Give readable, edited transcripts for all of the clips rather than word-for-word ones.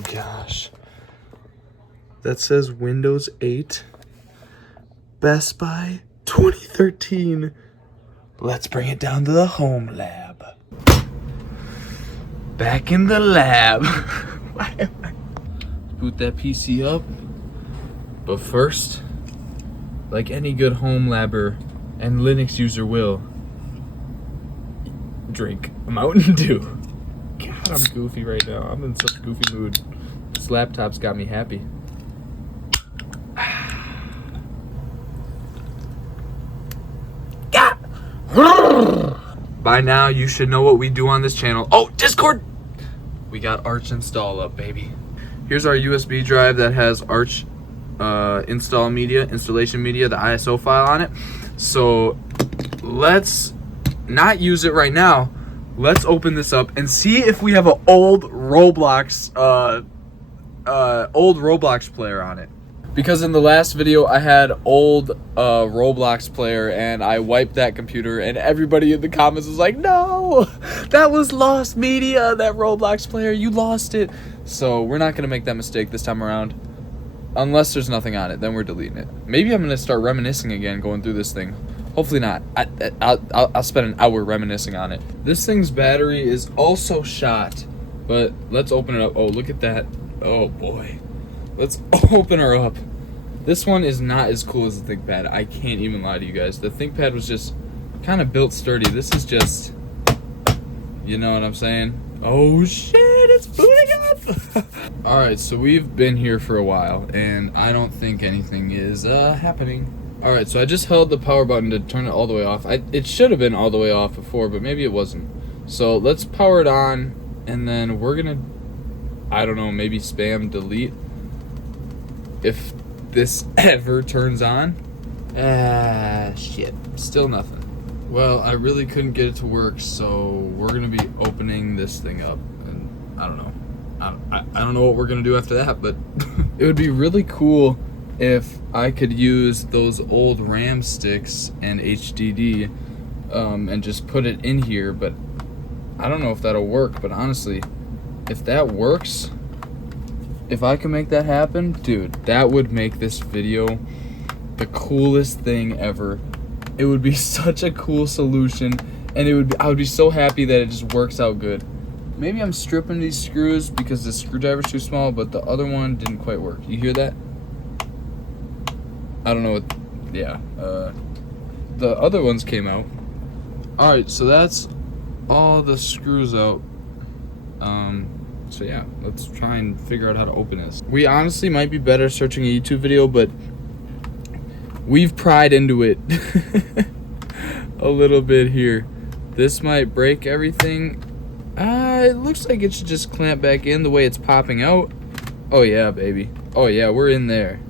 gosh. That says Windows 8. Best Buy 2013. Let's bring it down to the home lab. Back in the lab. Boot that PC up. But first, like any good home labber and Linux user will, drink a Mountain Dew. God, I'm goofy right now. I'm in such a goofy mood. This laptop's got me happy. By now, you should know what we do on this channel. Oh, Discord! We got Arch install up, baby. Here's our USB drive that has Arch installation media, the ISO file on it. So let's not use it right now. Let's open this up and see if we have an old Roblox player on it. Because in the last video I had old Roblox player and I wiped that computer and everybody in the comments was like, no, that was lost media, that Roblox player, you lost it. So we're not gonna make that mistake this time around. Unless there's nothing on it, then we're deleting it. Maybe I'm gonna start reminiscing again going through this thing. Hopefully not. I'll spend an hour reminiscing on it. This thing's battery is also shot, but let's open it up. Oh, look at that. Oh boy. Let's open her up. This one is not as cool as the ThinkPad. I can't even lie to you guys. The ThinkPad was just kind of built sturdy. This is just, you know what I'm saying? Oh shit, it's booting up! Alright, so we've been here for a while, and I don't think anything is happening. Alright, so I just held the power button to turn it all the way off. It should have been all the way off before, but maybe it wasn't. So let's power it on, and then we're gonna, I don't know, maybe spam delete if this ever turns on. Shit, still nothing. Well, I really couldn't get it to work, so we're gonna be opening this thing up, and I don't know. I don't know what we're gonna do after that, but it would be really cool if I could use those old RAM sticks and HDD and just put it in here, but I don't know if that'll work. But honestly, if that works, if I can make that happen, dude, that would make this video the coolest thing ever. It would be such a cool solution, and I would be so happy that it just works out good. Maybe I'm stripping these screws because the screwdriver's too small, but the other one didn't quite work. You hear that? I don't know what, yeah. The other ones came out. Alright, so that's all the screws out. So yeah, let's try and figure out how to open this. We honestly might be better searching a YouTube video, but we've pried into it a little bit here. This might break everything. It looks like it should just clamp back in the way it's popping out. Oh yeah, baby. Oh yeah, we're in there.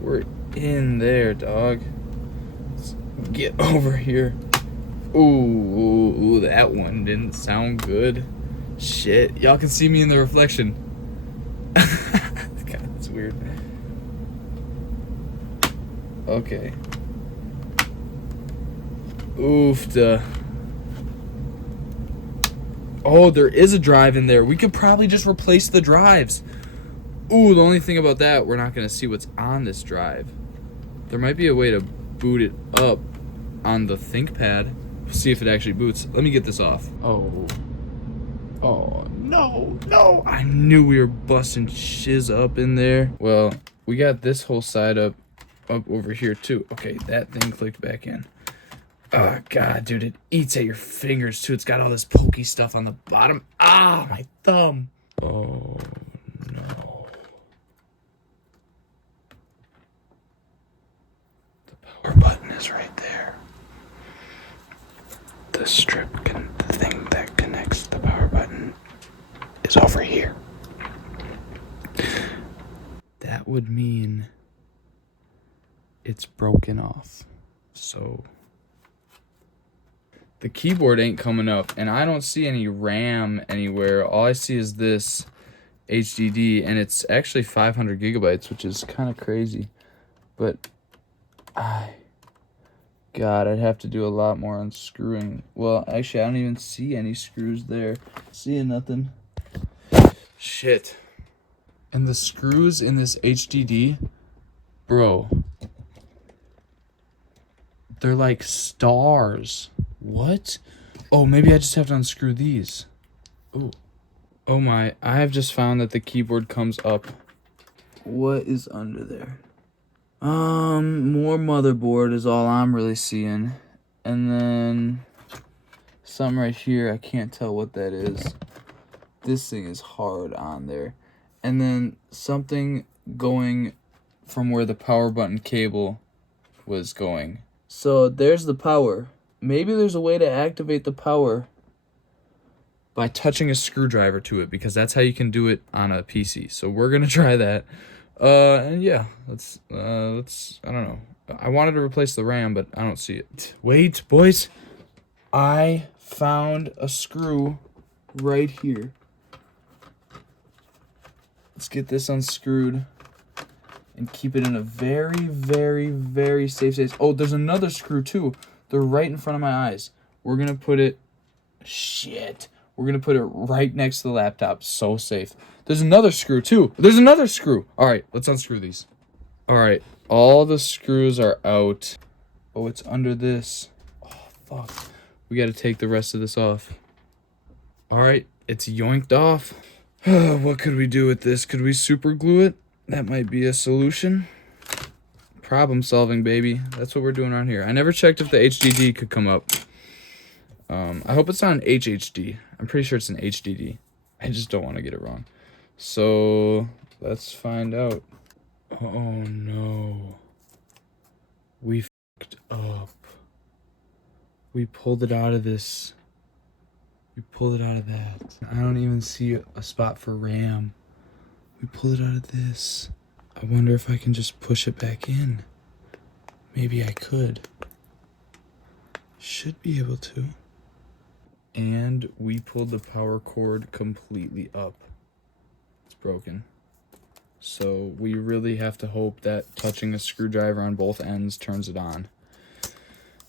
We're in there, dog. Let's get over here. Ooh, that one didn't sound good. Shit, y'all can see me in the reflection. God, that's weird. Okay. Oofda. Oh, there is a drive in there. We could probably just replace the drives. Ooh, the only thing about that, we're not going to see what's on this drive. There might be a way to boot it up on the ThinkPad. See if it actually boots. Let me get this off. Oh. Oh, no. I knew we were busting shiz up in there. Well, we got this whole side up over here too. Okay, that thing clicked back in. Oh god, dude, it eats at your fingers too. It's got all this pokey stuff on the bottom. Ah, my thumb. Oh no. The power button is right there. The thing that connects the power button is over here. That would mean it's broken off. So the keyboard ain't coming up, and I don't see any RAM anywhere. All I see is this HDD, and it's actually 500 gigabytes, which is kind of crazy. But God, I'd have to do a lot more unscrewing. Well, actually, I don't even see any screws there. Seeing nothing. Shit. And the screws in this HDD, bro, they're like stars. What? Oh, maybe I just have to unscrew these. Oh. Oh my, I have just found that the keyboard comes up. What is under there? More motherboard is all I'm really seeing. And then something right here, I can't tell what that is. This thing is hard on there. And then something going from where the power button cable was going. So there's the power. Maybe there's a way to activate the power by touching a screwdriver to it, because that's how you can do it on a PC. So we're gonna try that. And yeah, let's I don't know. I wanted to replace the RAM, but I don't see it. Wait, boys. I found a screw right here. Let's get this unscrewed and keep it in a very, very, very safe space. Oh, there's another screw too. They're right in front of my eyes. We're gonna put it, shit. We're gonna put it right next to the laptop. So safe. There's another screw too. There's another screw. All right, let's unscrew these. All right, all the screws are out. Oh, it's under this. Oh, fuck. We gotta take the rest of this off. All right, it's yoinked off. What could we do with this? Could we super glue it? That might be a solution. Problem solving, baby. That's what we're doing around here. I never checked if the HDD could come up. I hope it's not an HHD. I'm pretty sure it's an HDD. I just don't want to get it wrong. So let's find out. Oh no. We fucked up. We pulled it out of this. We pulled it out of that. I don't even see a spot for RAM. We pulled it out of this. I wonder if I can just push it back in. Maybe I could. Should be able to. And we pulled the power cord completely up. It's broken. So we really have to hope that touching a screwdriver on both ends turns it on.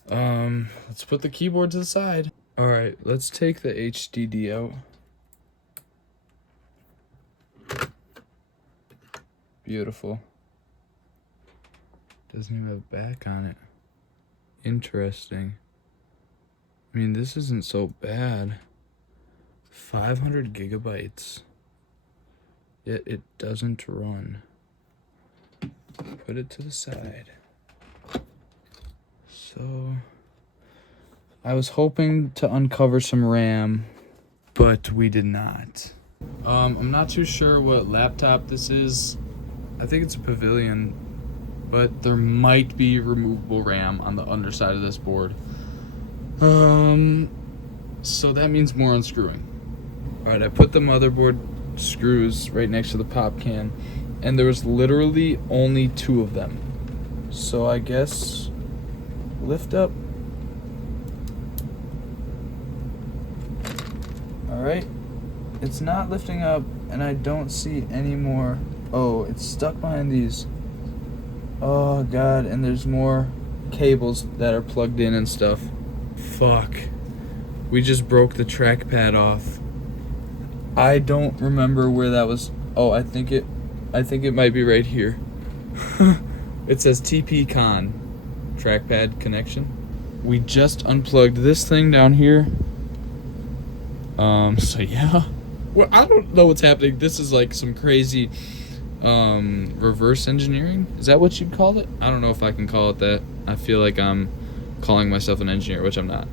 Let's put the keyboard to the side. All right, let's take the HDD out. Beautiful. Doesn't even have a back on it. Interesting. I mean, this isn't so bad. 500 gigabytes. Yet it doesn't run. Put it to the side. So, I was hoping to uncover some RAM, but we did not. I'm not too sure what laptop this is. I think it's a Pavilion, but there might be removable RAM on the underside of this board. So that means more unscrewing. All right, I put the motherboard screws right next to the pop can, and there was literally only 2 of them. So I guess lift up. All right, it's not lifting up, and I don't see any more. Oh, it's stuck behind these. Oh God, and there's more cables that are plugged in and stuff. Fuck. We just broke the trackpad off. I don't remember where that was. Oh, I think it might be right here. It says TPCon trackpad connection. We just unplugged this thing down here. So yeah. Well, I don't know what's happening. This is like some crazy reverse engineering. Is that what you'd call it? I don't know if I can call it that. I feel like I'm calling myself an engineer, which I'm not.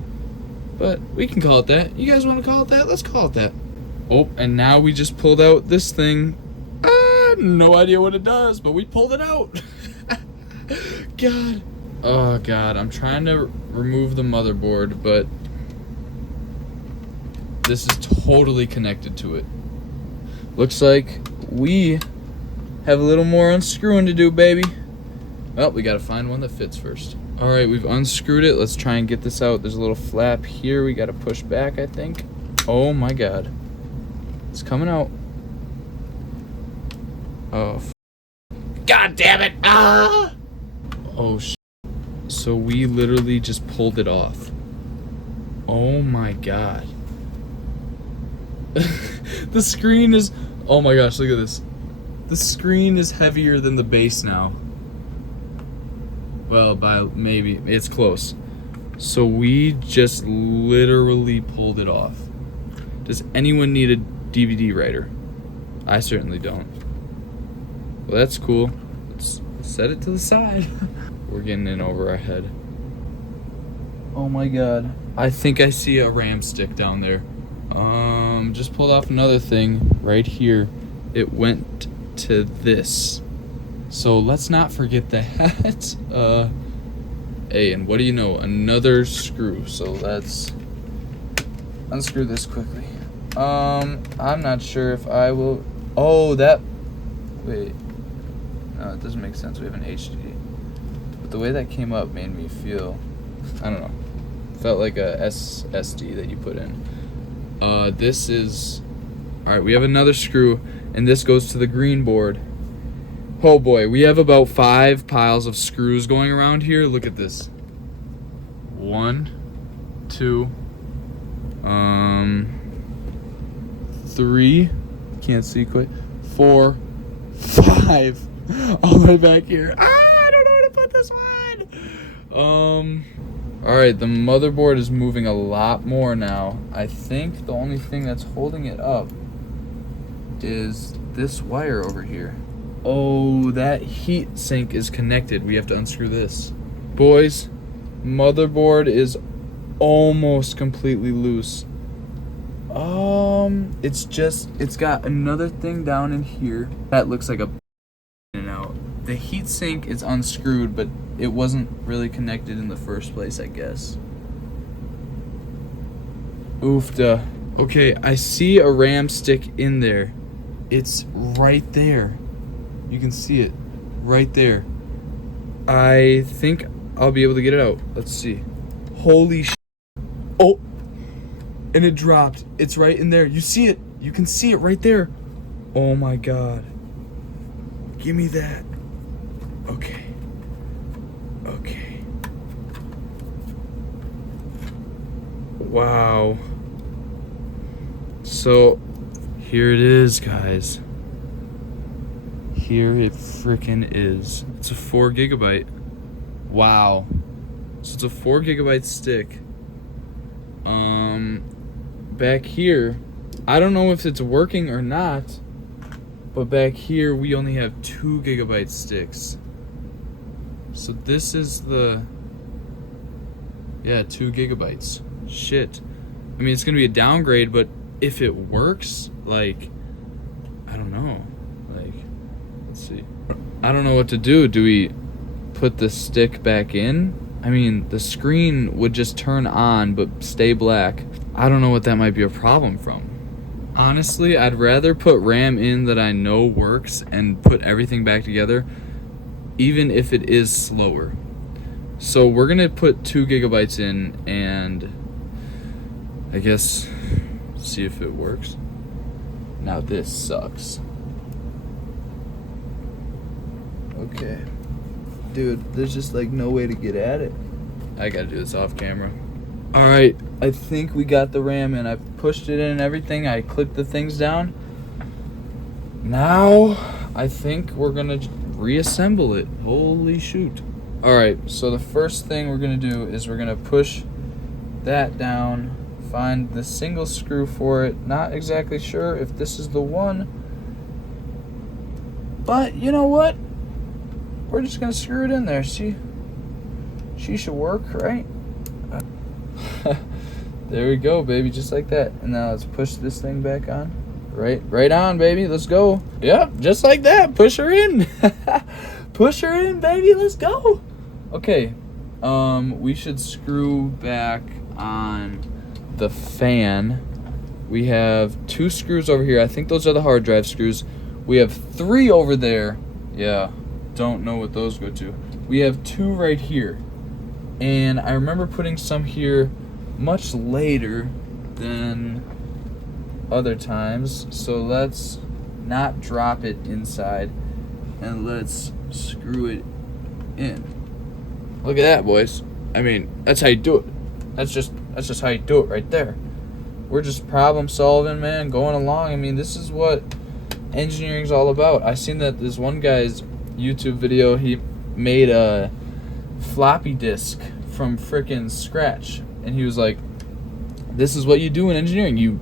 But we can call it that. You guys want to call it that? Let's call it that. Oh, and now we just pulled out this thing. No idea what it does, but we pulled it out. God. Oh, God. I'm trying to remove the motherboard, but this is totally connected to it. Looks like we have a little more unscrewing to do, baby. Well, we got to find one that fits first. All right, we've unscrewed it. Let's try and get this out. There's a little flap here we got to push back, I think. Oh, my God. It's coming out. Oh, God damn it. Ah! Oh, so we literally just pulled it off. Oh, my God. The screen is... Oh, my gosh, look at this. The screen is heavier than the base now. Well, by maybe, it's close. So we just literally pulled it off. Does anyone need a DVD writer? I certainly don't. Well, that's cool. Let's set it to the side. We're getting in over our head. Oh my god. I think I see a RAM stick down there. Just pulled off another thing right here. It went to this. So let's not forget that. Hey, and what do you know? Another screw. So let's unscrew this quickly. I'm not sure if I will. Oh, that. Wait. No, it doesn't make sense. We have an HDD. But the way that came up made me feel, I don't know. Felt like a SSD that you put in. This is. Alright, we have another screw, and this goes to the green board. Oh boy, we have about 5 piles of screws going around here. Look at this. 1, 2, 3, can't see quite, 4, 5, all the way back here. I don't know where to put this one. Alright, the motherboard is moving a lot more now. I think the only thing that's holding it up is this wire over here. Oh, that heat sink is connected. We have to unscrew this. Boys, motherboard is almost completely loose. It's got another thing down in here that looks like a in and out. The heat sink is unscrewed, but it wasn't really connected in the first place, I guess. Oofda. Okay, I see a RAM stick in there. It's right there. You can see it right there. I think I'll be able to get it out. Let's see. Holy sh**. Oh, and it dropped. It's right in there. You see it. You can see it right there. Oh my god. Give me that. Okay. Okay. Wow. So, here it is, guys. Here it frickin' is. It's a 4 gigabyte. Wow. So it's a 4 gigabyte stick. Back here, I don't know if it's working or not, but back here we only have 2 gigabyte sticks. So this is the, yeah, 2 gigabytes. Shit. I mean, it's gonna be a downgrade, but if it works, like, I don't know. Like, let's see. I don't know what to do. Do we put the stick back in? I mean, the screen would just turn on but stay black. I don't know what that might be a problem from. Honestly, I'd rather put RAM in that I know works and put everything back together, even if it is slower. So we're gonna put 2 gigabytes in and I guess see if it works. Now this sucks. Okay. Dude, there's just like no way to get at it. I gotta do this off camera. Alright, I think we got the RAM in. I pushed it in and everything. I clicked the things down. Now, I think we're gonna reassemble it. Holy shoot. Alright, so the first thing we're gonna do is we're gonna push that down, find the single screw for it. Not exactly sure if this is the one, but you know what? We're just gonna screw it in there. See, she should work, right? There we go, baby, just like that. And now let's push this thing back on. Right on, baby. Let's go. Yep, just like that. Push her in. Push her in, baby. Let's go. Okay. We should screw back on the fan. We have 2 screws over here. I think those are the hard drive screws. We have 3 over there. Yeah. Don't know what those go to. We have 2 right here, and I remember putting some here much later than other times, so let's not drop it inside and let's screw it in. Look at that, boys. I mean, that's how you do it. That's just how you do it right there. We're just problem solving, man, going along. I mean, this is what engineering's all about. I seen that this one guy's YouTube video, he made a floppy disk from frickin' scratch, and he was like, this is what you do in engineering. You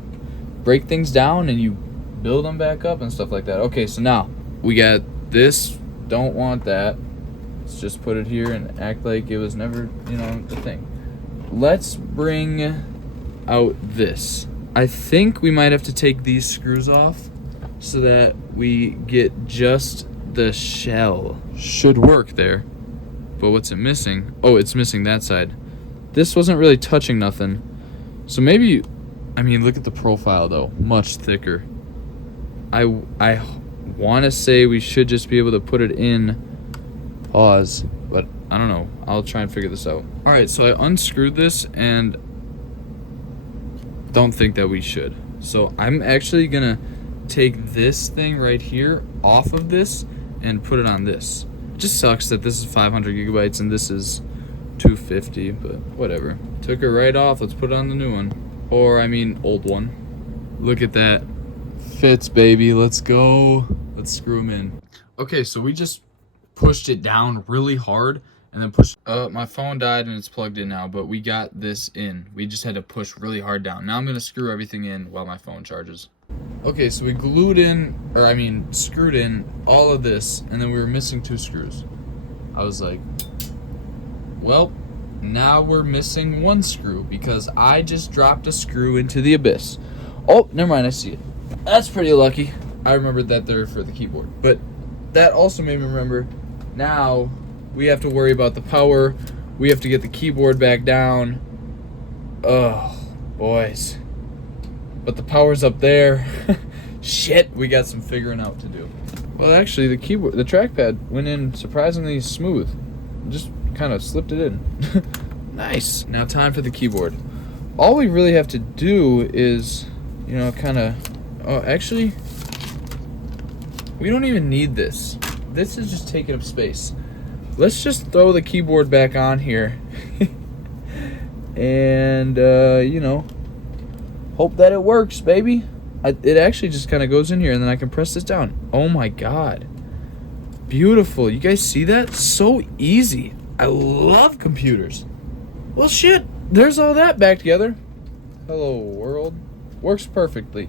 break things down and you build them back up and stuff like that. Okay, so now we got this. Don't want that. Let's just put it here and act like it was never, the thing. Let's bring out this. I think we might have to take these screws off so that we get just the shell. Should work there. But what's it missing? Oh, it's missing that side. This wasn't really touching nothing. So maybe, look at the profile though. Much thicker. I want to say we should just be able to put it in. Pause. But I don't know. I'll try and figure this out. Alright, so I unscrewed this and don't think that we should. So I'm actually going to take this thing right here off of this and put it on this. It just sucks that this is 500 gigabytes and this is 250, but whatever. Took it right off. Let's put it on the new one. Or, old one. Look at that. Fits, baby. Let's go. Let's screw them in. Okay, so we just pushed it down really hard and then pushed. My phone died and it's plugged in now, but we got this in. We just had to push really hard down. Now I'm going to screw everything in while my phone charges. Okay, so we screwed in all of this, and then we were missing 2 screws. I was like, well, now we're missing 1 screw because I just dropped a screw into the abyss. Oh, never mind, I see it. That's pretty lucky. I remembered that there for the keyboard. But that also made me remember, now we have to worry about the power. We have to get the keyboard back down. Oh, boys. But the power's up there. Shit, we got some figuring out to do. Well, actually, the trackpad went in surprisingly smooth. Just kind of slipped it in. Nice. Now time for the keyboard. All we really have to do is, actually, we don't even need this. This is just taking up space. Let's just throw the keyboard back on here. And, hope that it works, baby. It actually just kind of goes in here, and then I can press this down. Oh my god. Beautiful. You guys see that? So easy. I love computers. Well, shit. There's all that back together. Hello, world. Works perfectly.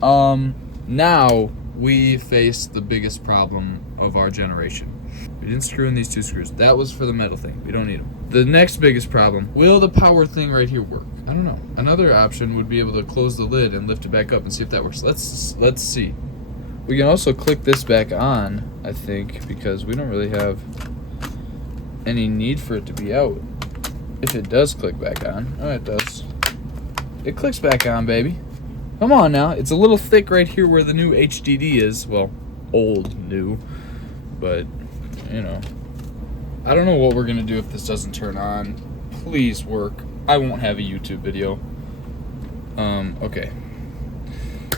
Now we face the biggest problem of our generation. We didn't screw in these 2 screws. That was for the metal thing. We don't need them. The next biggest problem, will the power thing right here work? I don't know. Another option would be able to close the lid and lift it back up and see if that works. Let's see. We can also click this back on, I think, because we don't really have any need for it to be out. If it does click back on. Oh, it does. It clicks back on, baby. Come on now. It's a little thick right here where the new HDD is. Well, old new. But, I don't know what we're going to do if this doesn't turn on. Please work. I won't have a YouTube video. Okay.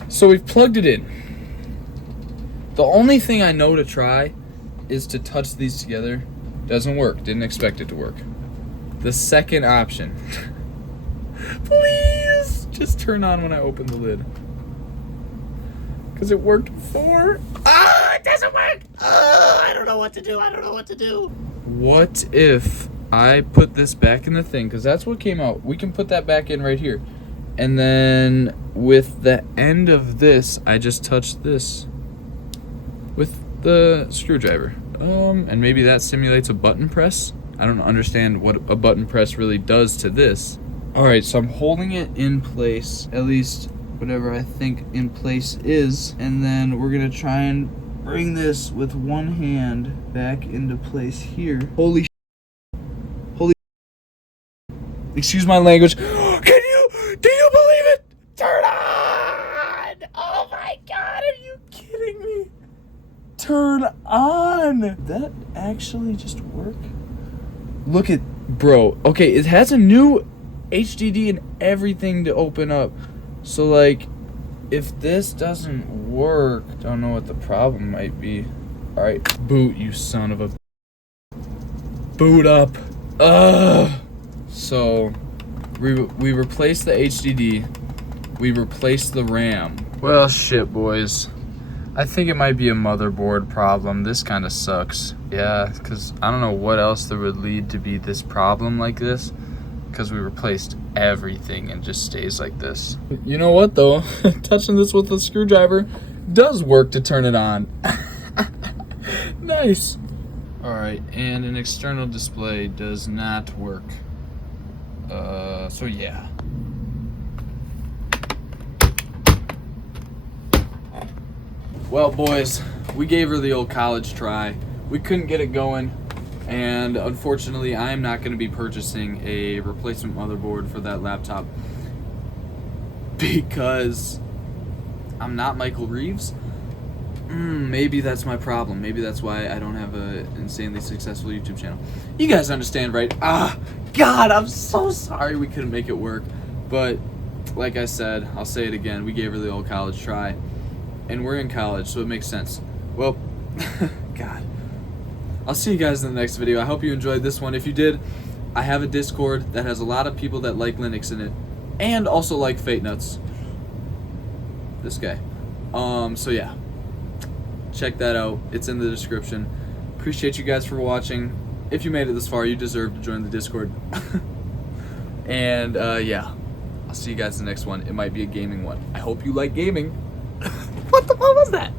So we've plugged it in. The only thing I know to try is to touch these together. Doesn't work. Didn't expect it to work. The second option. Please just turn on when I open the lid. Because it worked before. Ah, it doesn't work. I don't know what to do. What if I put this back in the thing? Because that's what came out. We can put that back in right here. And then with the end of this, I just touched this with the screwdriver. And maybe that simulates a button press. I don't understand what a button press really does to this. Alright, so I'm holding it in place, at least whatever I think in place is, and then we're gonna try and bring this with one hand back into place here. Holy excuse my language. Do you believe it? Turn on! Oh my god, are you kidding me? Turn on! Did that actually just work? Look at, bro. Okay, it has a new HDD and everything to open up. So, like, if this doesn't work, don't know what the problem might be. Alright, boot, you son of a... Boot up. Ugh. So, we replaced the HDD. We replaced the RAM. Well, shit, boys. I think it might be a motherboard problem. This kind of sucks. Yeah, because I don't know what else there would lead to be this problem like this, because we replaced everything and just stays like this. You know what though? Touching this with a screwdriver does work to turn it on. Nice. Alright, and an external display does not work. So yeah. Well, boys, we gave her the old college try. We couldn't get it going, and unfortunately, I'm not going to be purchasing a replacement motherboard for that laptop because I'm not Michael Reeves. Maybe that's my problem. Maybe that's why I don't have an insanely successful YouTube channel. You guys understand, right? God, I'm so sorry we couldn't make it work. But like I said, I'll say it again, we gave her the old college try. And we're in college, so it makes sense. Well, God. I'll see you guys in the next video. I hope you enjoyed this one. If you did, I have a Discord that has a lot of people that like Linux in it. And also like feytntus. This guy. So yeah. Check that out. It's in the description. Appreciate you guys for watching. If you made it this far, you deserve to join the Discord. And yeah. I'll see you guys in the next one. It might be a gaming one. I hope you like gaming. What the fuck was that?